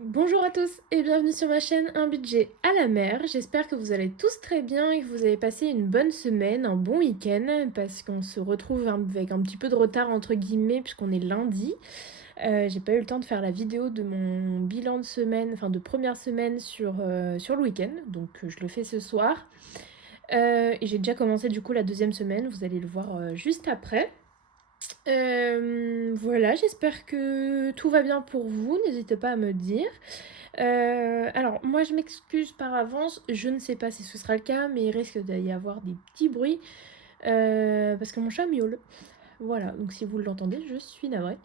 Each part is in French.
Bonjour à tous et bienvenue sur ma chaîne Un budget à la mer. J'espère que vous allez tous très bien et que vous avez passé une bonne semaine, un bon week-end parce qu'on se retrouve avec un petit peu de retard entre guillemets puisqu'on est lundi. J'ai pas eu le temps de faire la vidéo de mon bilan de semaine, enfin de première semaine sur le week-end, donc je le fais ce soir. Et j'ai déjà commencé du coup la deuxième semaine, vous allez le voir juste après. Voilà, j'espère que tout va bien pour vous, n'hésitez pas à me dire. Alors, moi je m'excuse par avance, je ne sais pas si ce sera le cas, mais il risque d'y avoir des petits bruits parce que mon chat miaule. Voilà, donc si vous l'entendez, je suis navrée.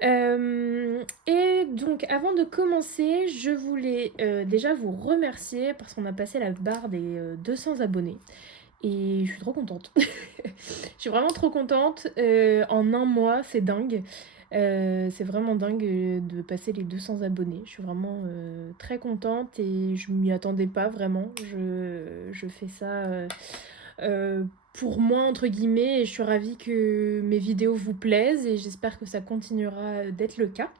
Et donc, avant de commencer, je voulais déjà vous remercier parce qu'on a passé la barre des 200 abonnés. Et je suis trop contente. Je suis vraiment trop contente. En un mois, c'est dingue. C'est vraiment dingue de passer les 200 abonnés. Je suis vraiment très contente et je m'y attendais pas vraiment. Je fais ça pour moi, entre guillemets, et je suis ravie que mes vidéos vous plaisent et j'espère que ça continuera d'être le cas.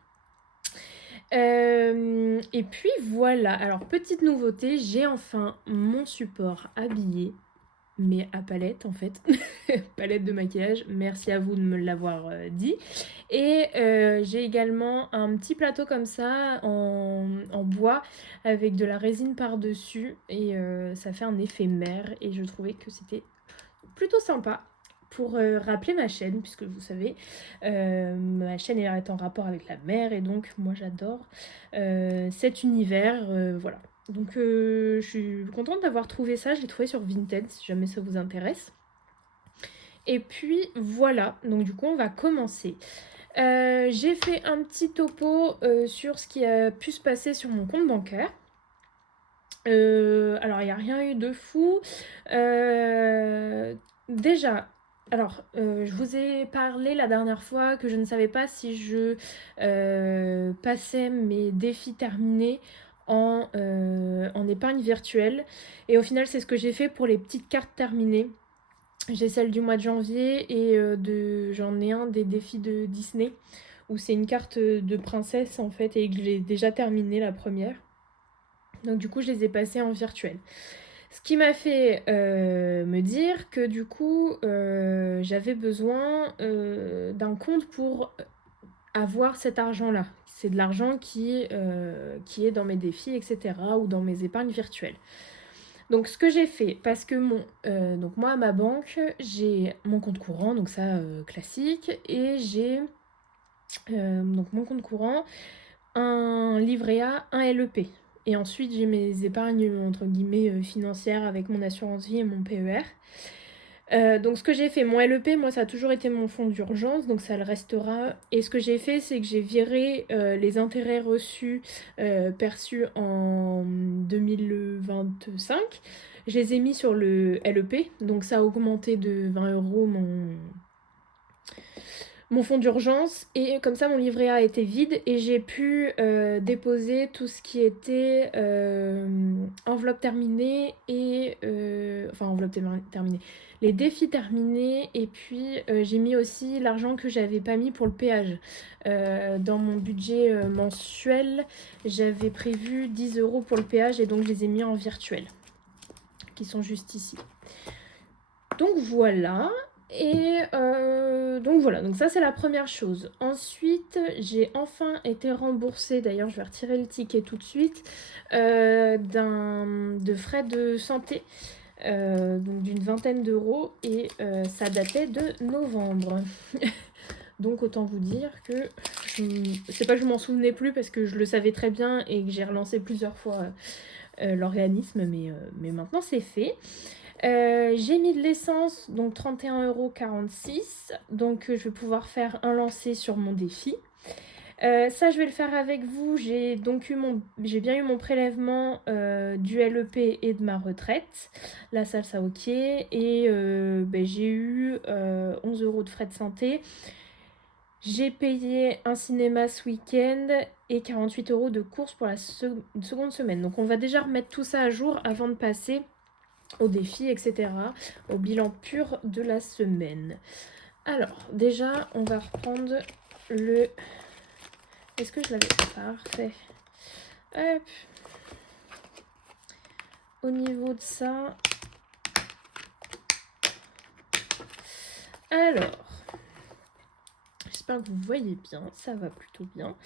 Et puis voilà, alors petite nouveauté, j'ai enfin mon support habillé mais à palette en fait, palette de maquillage, merci à vous de me l'avoir dit. Et j'ai également un petit plateau comme ça en bois avec de la résine par-dessus et ça fait un effet mer et je trouvais que c'était plutôt sympa pour rappeler ma chaîne, puisque vous savez, ma chaîne est en rapport avec la mer et donc moi j'adore cet univers, voilà. Donc je suis contente d'avoir trouvé ça, je l'ai trouvé sur Vinted si jamais ça vous intéresse. Et puis voilà, donc du coup on va commencer. J'ai fait un petit topo sur ce qui a pu se passer sur mon compte bancaire. Alors il n'y a rien eu de fou. Déjà, alors je vous ai parlé la dernière fois que je ne savais pas si je passais mes défis terminés en épargne virtuelle. Et au final, c'est ce que j'ai fait pour les petites cartes terminées. J'ai celle du mois de janvier et j'en ai un des défis de Disney où c'est une carte de princesse en fait et que j'ai déjà terminé la première. Donc du coup, je les ai passés en virtuel. Ce qui m'a fait me dire que du coup, j'avais besoin d'un compte pour avoir cet argent-là. C'est de l'argent qui est dans mes défis, etc. ou dans mes épargnes virtuelles. Donc ce que j'ai fait, parce que donc moi à ma banque, j'ai mon compte courant, donc ça classique, et j'ai donc mon compte courant, un livret A, un LEP. Et ensuite, j'ai mes épargnes, entre guillemets, financières avec mon assurance vie et mon PER. Donc ce que j'ai fait, mon LEP, moi ça a toujours été mon fonds d'urgence, donc ça le restera. Et ce que j'ai fait, c'est que j'ai viré les intérêts reçus perçus en 2025. Je les ai mis sur le LEP, donc ça a augmenté de 20 euros mon fonds d'urgence et comme ça mon livret A était vide et j'ai pu déposer tout ce qui était enveloppe terminée et enfin enveloppe terminée, les défis terminés et puis j'ai mis aussi l'argent que j'avais pas mis pour le péage. Dans mon budget mensuel j'avais prévu 10 euros pour le péage et donc je les ai mis en virtuel qui sont juste ici. Donc voilà. Et donc voilà, donc ça c'est la première chose. Ensuite, j'ai enfin été remboursée, d'ailleurs je vais retirer le ticket tout de suite, de frais de santé, donc d'une vingtaine d'euros, et ça datait de novembre. Donc autant vous dire que c'est pas que je m'en souvenais plus parce que je le savais très bien et que j'ai relancé plusieurs fois l'organisme, mais maintenant c'est fait. J'ai mis de l'essence, donc 31,46 €. Donc je vais pouvoir faire un lancer sur mon défi. Ça, je vais le faire avec vous. J'ai bien eu mon prélèvement du LEP et de ma retraite. La salle, ça ok. Et j'ai eu 11 € de frais de santé. J'ai payé un cinéma ce week-end et 48 € de courses pour la seconde semaine. Donc on va déjà remettre tout ça à jour avant de passer au défi, etc., au bilan pur de la semaine. Alors, déjà, on va reprendre le... Est-ce que je l'avais parfait? Hop. Au niveau de ça. Alors. J'espère que vous voyez bien. Ça va plutôt bien.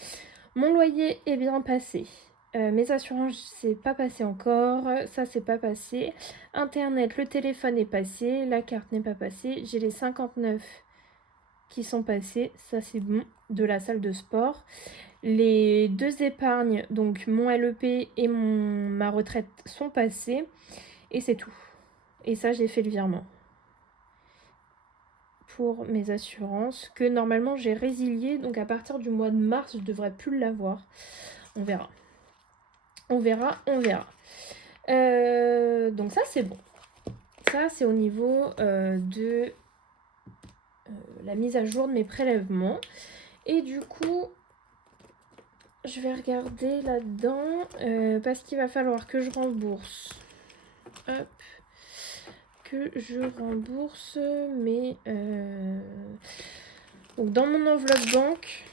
Mon loyer est bien passé. Mes assurances, c'est pas passé encore. Ça, c'est pas passé. Internet, le téléphone est passé. La carte n'est pas passée. J'ai les 59 qui sont passés. Ça, c'est bon. De la salle de sport. Les 2 épargnes, donc mon LEP et ma retraite, sont passés. Et c'est tout. Et ça, j'ai fait le virement pour mes assurances que normalement j'ai résilié. Donc à partir du mois de mars, je devrais plus l'avoir. On verra. On verra. Donc ça, c'est bon. Ça, c'est au niveau de la mise à jour de mes prélèvements. Et du coup, je vais regarder là-dedans parce qu'il va falloir que je rembourse. Hop. Que je rembourse mes... Donc dans mon enveloppe banque,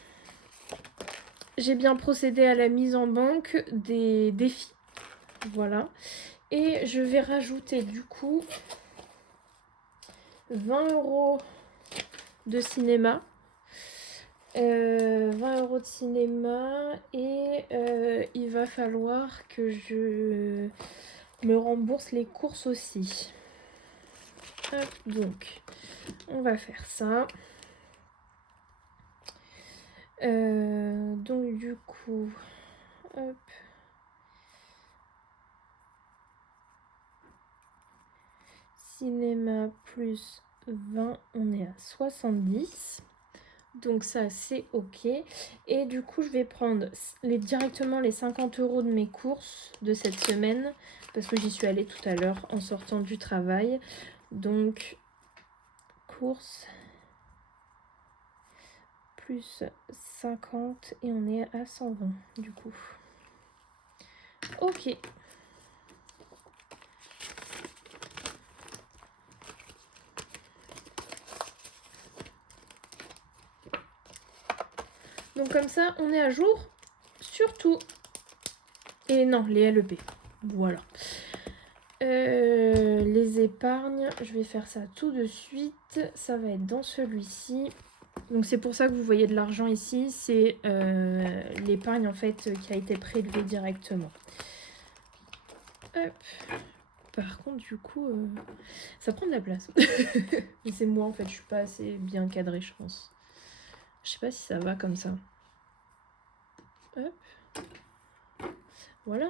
j'ai bien procédé à la mise en banque des défis. Voilà. Et je vais rajouter du coup 20 € de cinéma. 20 € de cinéma et il va falloir que je me rembourse les courses aussi. Hop, donc on va faire ça. Donc du coup, hop. Cinéma plus 20, on est à 70. Donc ça, c'est ok. Et du coup, je vais prendre directement les 50 € de mes courses de cette semaine. Parce que j'y suis allée tout à l'heure en sortant du travail. Donc, courses plus 50 et on est à 120 du coup. Ok. Donc comme ça, on est à jour sur tout. Et non, les LEP. Voilà. Les épargnes, je vais faire ça tout de suite. Ça va être dans celui-ci. Donc c'est pour ça que vous voyez de l'argent ici. C'est l'épargne en fait qui a été prélevée directement. Hop. Par contre, du coup, ça prend de la place. Mais c'est moi en fait, je suis pas assez bien cadrée, je pense. Je sais pas si ça va comme ça. Hop. Voilà.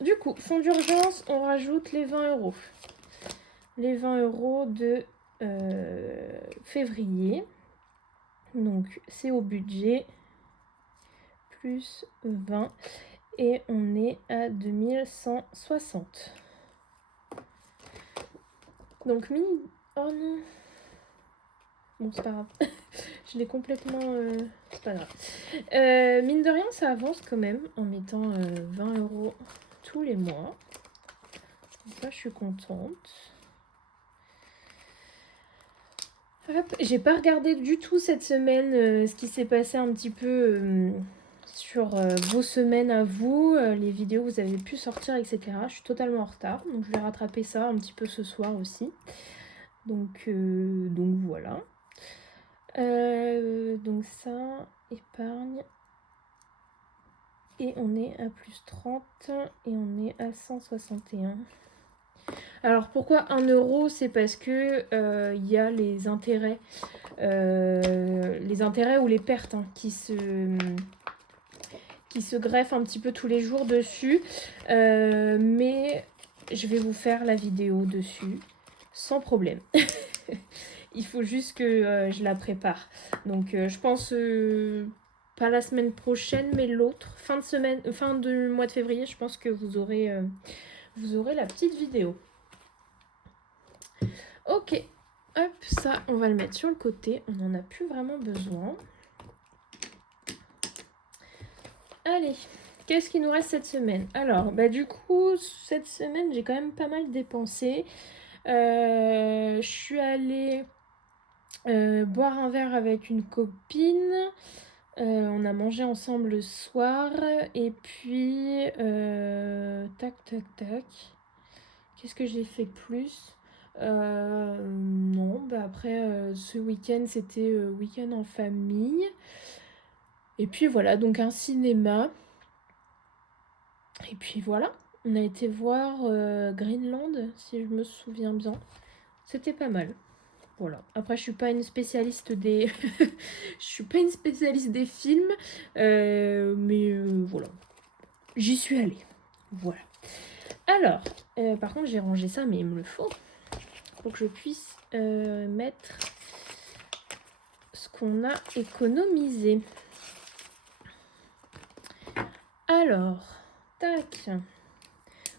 Du coup, fonds d'urgence, on rajoute les 20 €. Les 20 € de février. Donc, c'est au budget. Plus 20. Et on est à 2160. Donc, oh non. Bon, c'est pas grave. Je l'ai complètement... C'est pas grave. Mine de rien, ça avance quand même en mettant 20 € tous les mois. Donc ça, je suis contente. Hop, j'ai pas regardé du tout cette semaine ce qui s'est passé un petit peu sur vos semaines à vous, les vidéos que vous avez pu sortir, etc. Je suis totalement en retard, donc je vais rattraper ça un petit peu ce soir aussi. Donc voilà. Donc ça, épargne. Et on est à plus 30 et on est à 161. Alors pourquoi 1 €? C'est parce que y a les intérêts ou les pertes qui se greffent un petit peu tous les jours dessus. Mais je vais vous faire la vidéo dessus sans problème. Il faut juste que je la prépare. Donc je pense pas la semaine prochaine, mais l'autre, fin de mois de février, je pense que vous aurez la petite vidéo. Ok, hop, ça, on va le mettre sur le côté. On n'en a plus vraiment besoin. Allez, qu'est-ce qui nous reste cette semaine? Alors, du coup, cette semaine, j'ai quand même pas mal dépensé. Je suis allée boire un verre avec une copine. On a mangé ensemble le soir. Et puis... tac, tac, tac. Qu'est-ce que j'ai fait plus? Non, bah après, ce week-end, c'était week-end en famille. Et puis voilà, donc un cinéma. Et puis voilà, on a été voir Greenland, si je me souviens bien. C'était pas mal. Voilà. Après, je suis pas une spécialiste des, je suis pas une spécialiste des films, mais voilà, j'y suis allée. Voilà. Alors, par contre, j'ai rangé ça, mais il me le faut pour que je puisse mettre ce qu'on a économisé. Alors, tac.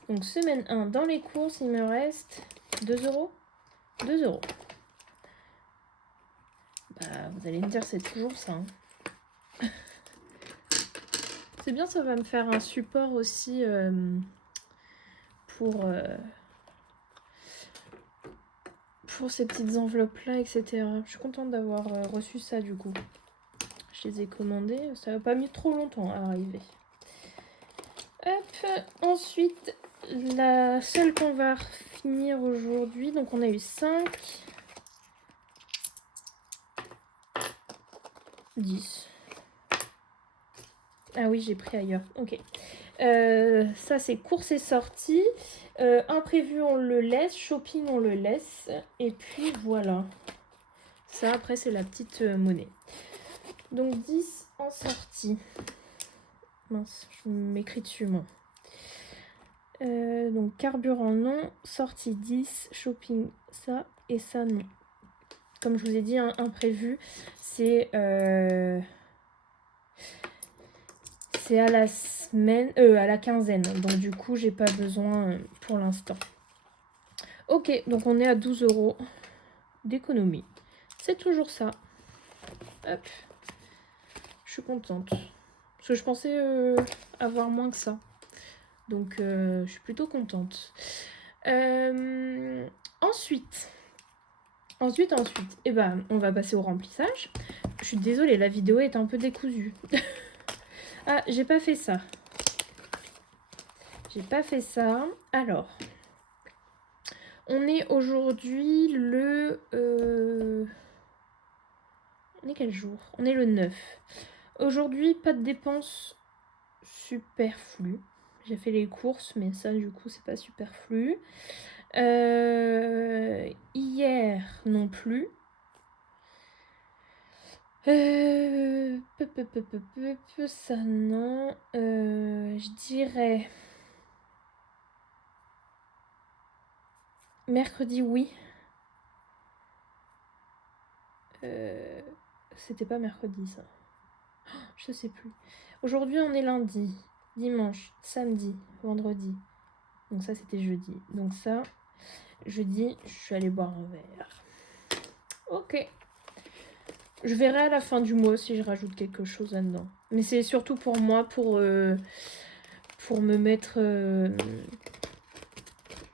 Donc, semaine 1, dans les courses, il me reste 2 €. 2 €. Bah, vous allez me dire, c'est toujours ça. Hein. C'est bien, ça va me faire un support aussi pour ces petites enveloppes-là, etc. Je suis contente d'avoir reçu ça, du coup. Je les ai commandées. Ça n'a pas mis trop longtemps à arriver. Hop. Ensuite, la seule qu'on va finir aujourd'hui. Donc, on a eu 5... 10. Ah oui, j'ai pris ailleurs. Ok. Ça, c'est courses et sorties. Imprévu, on le laisse. Shopping, on le laisse. Et puis, voilà. Ça, après, c'est la petite monnaie. Donc, 10 en sortie. Mince, je m'écris dessus, moi. Donc, carburant, non. Sortie, 10. Shopping, ça. Et ça, non. Comme je vous ai dit, hein, imprévu, c'est... c'est à la semaine, à la quinzaine. Donc du coup, j'ai pas besoin pour l'instant. Ok, donc on est à 12 € d'économie. C'est toujours ça. Hop. Je suis contente. Parce que je pensais avoir moins que ça. Donc je suis plutôt contente. Ensuite, eh ben, on va passer au remplissage. Je suis désolée, la vidéo est un peu décousue. Ah, j'ai pas fait ça. J'ai pas fait ça. Alors, on est aujourd'hui le... On est quel jour? On est le 9. Aujourd'hui, pas de dépenses superflues. J'ai fait les courses, mais ça, du coup, c'est pas superflu. Hier, non plus. Ça, non. Je dirais... Mercredi, oui. C'était pas mercredi, ça. Oh, je sais plus. Aujourd'hui, on est lundi, dimanche, samedi, vendredi. Donc ça, c'était jeudi. Donc ça, jeudi, je suis allée boire un verre. Ok. Je verrai à la fin du mois si je rajoute quelque chose là-dedans. Mais c'est surtout pour moi, pour me mettre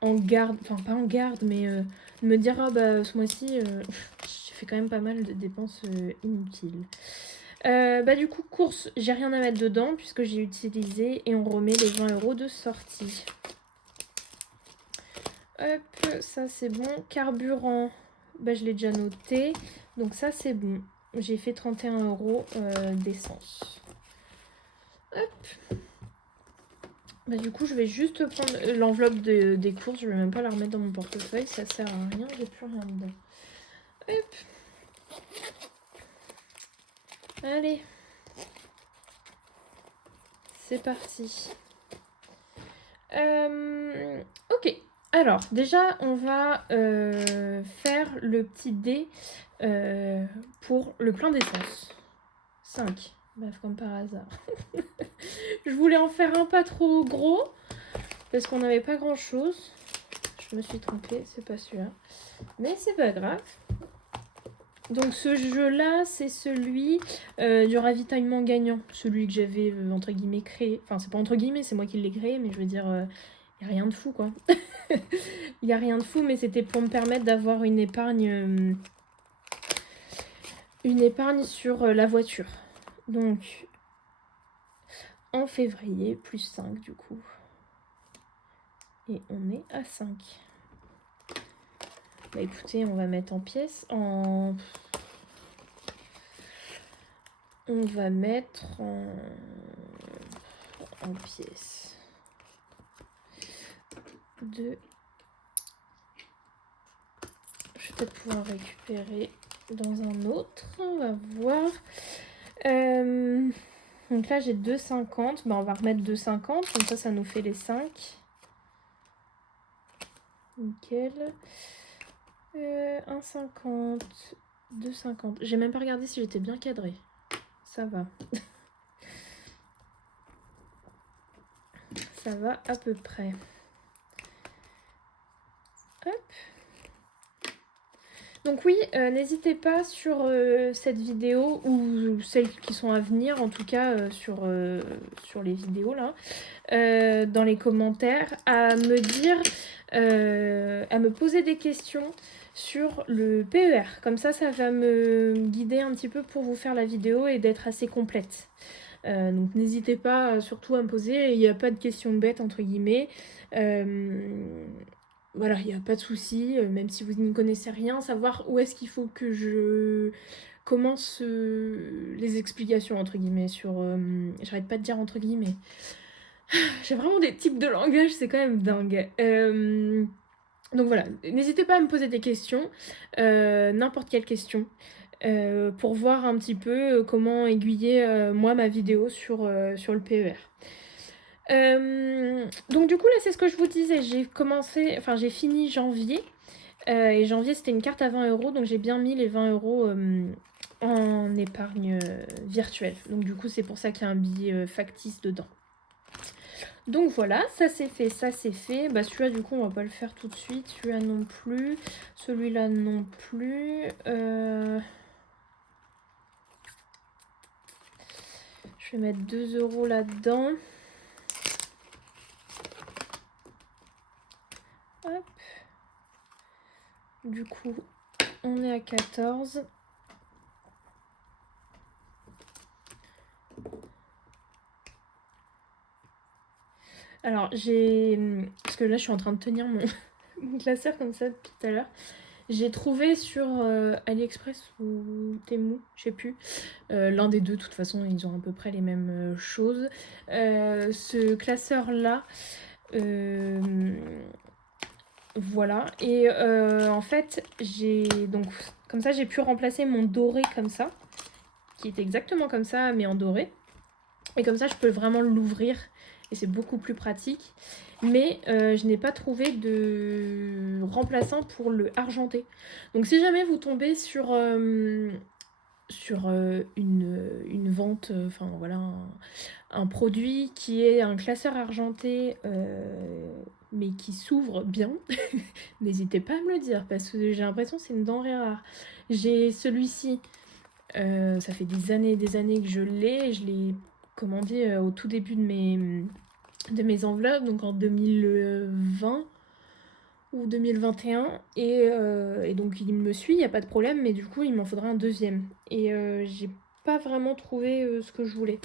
en garde. Enfin, pas en garde, mais me dire, ah bah, ce mois-ci, j'ai fait quand même pas mal de dépenses inutiles. Bah du coup, course, j'ai rien à mettre dedans puisque j'ai utilisé et on remet les 20 € de sortie. Hop, ça c'est bon. Carburant, bah je l'ai déjà noté. Donc ça c'est bon. J'ai fait 31 € d'essence. Hop. Bah du coup, je vais juste prendre l'enveloppe des courses. Je vais même pas la remettre dans mon portefeuille. Ça sert à rien. J'ai plus rien dedans. Hop. Allez. C'est parti. Ok. Alors, déjà, on va faire le petit dé pour le plein d'essence. 5. Bref, comme par hasard. Je voulais en faire un pas trop gros parce qu'on n'avait pas grand chose. Je me suis trompée, c'est pas celui-là. Mais c'est pas grave. Donc ce jeu-là, c'est celui du ravitaillement gagnant. Celui que j'avais, entre guillemets, créé. Enfin, c'est pas entre guillemets, c'est moi qui l'ai créé, mais je veux dire, il n'y a rien de fou, quoi. Il n'y a rien de fou, mais c'était pour me permettre d'avoir une épargne sur la voiture. Donc, en février, plus 5 du coup. Et on est à 5. Bah écoutez, on va mettre en pièces. On va mettre en pièces. 2. Je vais peut-être pouvoir récupérer dans un autre. On va voir. Donc là, j'ai 2,50. Bah, on va remettre 2,50. Comme ça nous fait les 5. Nickel. 1,50. 2,50. J'ai même pas regardé si j'étais bien cadrée. Ça va. Ça va à peu près. Hop. Donc oui, n'hésitez pas sur cette vidéo ou celles qui sont à venir, en tout cas sur les vidéos là, dans les commentaires, à me dire, à me poser des questions sur le PER. Comme ça va me guider un petit peu pour vous faire la vidéo et d'être assez complète. Donc n'hésitez pas surtout à me poser, il n'y a pas de questions bêtes entre guillemets. Voilà, il n'y a pas de souci, même si vous n'y connaissez rien, savoir où est-ce qu'il faut que je commence les explications, entre guillemets, sur... J'arrête pas de dire entre guillemets. J'ai vraiment des types de langage, c'est quand même dingue. Donc voilà, n'hésitez pas à me poser des questions, n'importe quelle question, pour voir un petit peu comment aiguiller moi ma vidéo sur le PER. Donc du coup là c'est ce que je vous disais, j'ai fini janvier, et janvier c'était une carte à 20 €, donc j'ai bien mis les 20 € en épargne virtuelle. Donc du coup c'est pour ça qu'il y a un billet factice dedans. Donc voilà, ça c'est fait, ça c'est fait. Bah celui-là du coup on va pas le faire tout de suite, celui-là non plus, celui-là non plus. Je vais mettre 2 € là-dedans. Hop. Du coup, on est à 14. Alors, parce que là, je suis en train de tenir mon classeur comme ça depuis tout à l'heure. J'ai trouvé sur AliExpress ou Temu, je sais plus. L'un des deux, de toute façon, ils ont à peu près les mêmes choses. Ce classeur-là, voilà. Et en fait, donc comme ça, j'ai pu remplacer mon doré comme ça, qui est exactement comme ça, mais en doré. Et comme ça, je peux vraiment l'ouvrir et c'est beaucoup plus pratique. Mais je n'ai pas trouvé de remplaçant pour le argenté. Donc si jamais vous tombez sur une vente, enfin voilà, un produit qui est un classeur argenté, mais qui s'ouvre bien, n'hésitez pas à me le dire, parce que j'ai l'impression que c'est une denrée rare. J'ai celui-ci, ça fait des années que je l'ai. Je l'ai commandé au tout début de mes enveloppes, donc en 2020 ou 2021. Et donc il me suit, il n'y a pas de problème, mais du coup il m'en faudra un deuxième. Et j'ai pas vraiment trouvé ce que je voulais.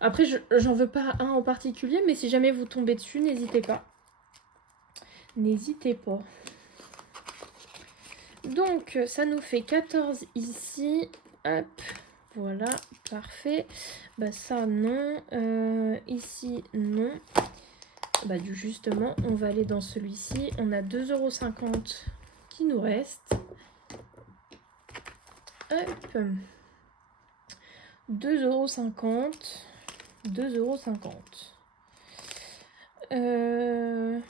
Après, j'en veux pas un en particulier, mais si jamais vous tombez dessus, n'hésitez pas. N'hésitez pas. Donc, ça nous fait 14 ici. Hop, voilà, parfait. Bah ça, non. Ici, non. Bah justement, on va aller dans celui-ci. On a 2,50 € qui nous reste. Hop. 2,50 €. 2,50 €.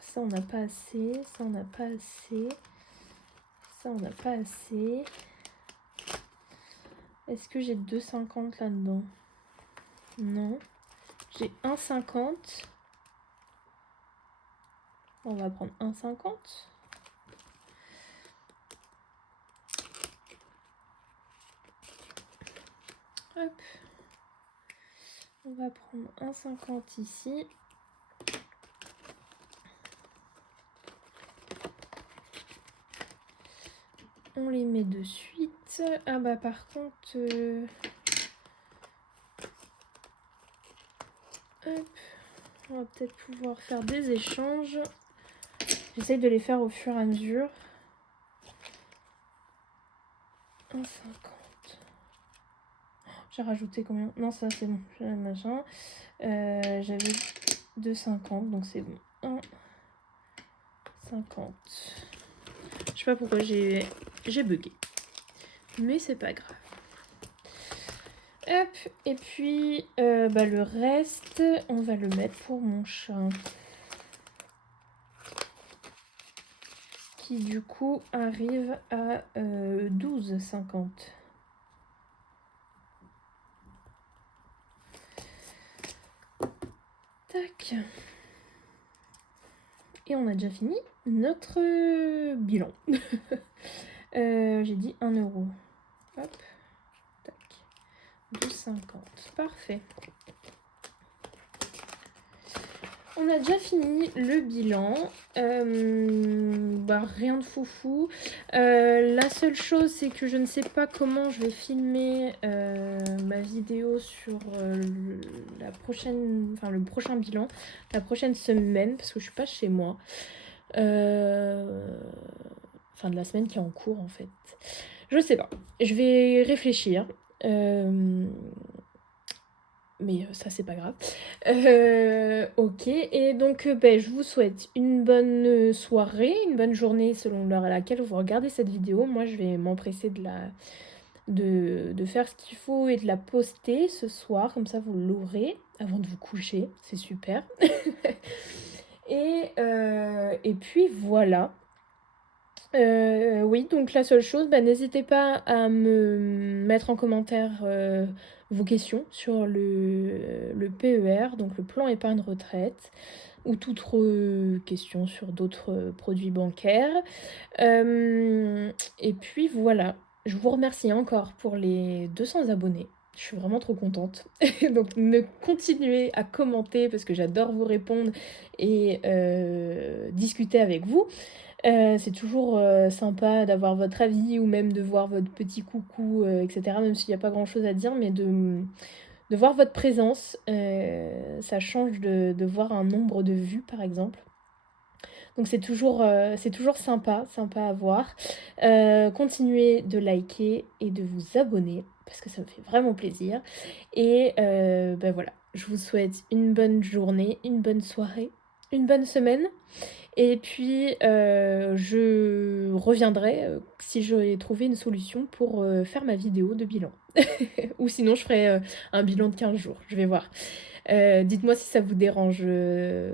Ça, on n'a pas assez. Ça, on n'a pas assez. Ça, on n'a pas assez. Est-ce que j'ai 2,50 là-dedans? Non. J'ai 1,50. On va prendre 1,50. Hop. On va prendre 1,50 ici. On les met de suite. Ah bah par contre, Hop. On va peut-être pouvoir faire des échanges. J'essaye de les faire au fur et à mesure. 1,50. J'ai rajouté combien? Non, ça c'est bon. J'ai le machin. J'avais 2,50, donc c'est bon. 1,50. Je sais pas pourquoi j'ai bugué. Mais c'est pas grave. Hop, et puis le reste, on va le mettre pour mon chat. Qui du coup arrive à 12,50. Tac. Et on a déjà fini notre bilan. J'ai dit 1 euro. Hop. Tac. 12,50. Parfait. On a déjà fini le bilan. Rien de foufou. La seule chose, c'est que je ne sais pas comment je vais filmer ma vidéo sur le prochain bilan, la prochaine semaine, parce que je suis pas chez moi. De la semaine qui est en cours, en fait. Je sais pas. Je vais réfléchir. Mais ça, c'est pas grave. Ok, et donc je vous souhaite une bonne soirée, une bonne journée selon l'heure à laquelle vous regardez cette vidéo. Moi, je vais m'empresser de faire ce qu'il faut et de la poster ce soir, comme ça vous l'aurez avant de vous coucher, c'est super. Et puis voilà. Oui, donc la seule chose, n'hésitez pas à me mettre en commentaire vos questions sur le PER, donc le plan épargne retraite, ou toute autre question sur d'autres produits bancaires. Et puis voilà, je vous remercie encore pour les 200 abonnés. Je suis vraiment trop contente. Donc continuez à commenter parce que j'adore vous répondre et discuter avec vous. C'est toujours sympa d'avoir votre avis ou même de voir votre petit coucou, etc. Même s'il n'y a pas grand-chose à dire, mais de voir votre présence, ça change de voir un nombre de vues, par exemple. Donc c'est toujours sympa à voir. Continuez de liker et de vous abonner, parce que ça me fait vraiment plaisir. Et voilà, je vous souhaite une bonne journée, une bonne soirée, une bonne semaine. Et puis, je reviendrai si j'ai trouvé une solution pour faire ma vidéo de bilan. Ou sinon, je ferai un bilan de 15 jours. Je vais voir. Dites-moi si ça vous dérange. Je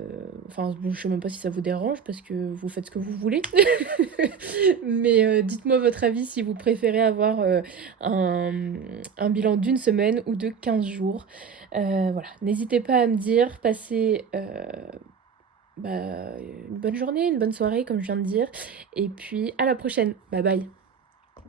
sais même pas si ça vous dérange parce que vous faites ce que vous voulez. Mais dites-moi votre avis si vous préférez avoir un bilan d'une semaine ou de 15 jours. Voilà. N'hésitez pas à me dire. Passez une bonne journée, une bonne soirée, comme je viens de dire. Et puis, à la prochaine. Bye bye.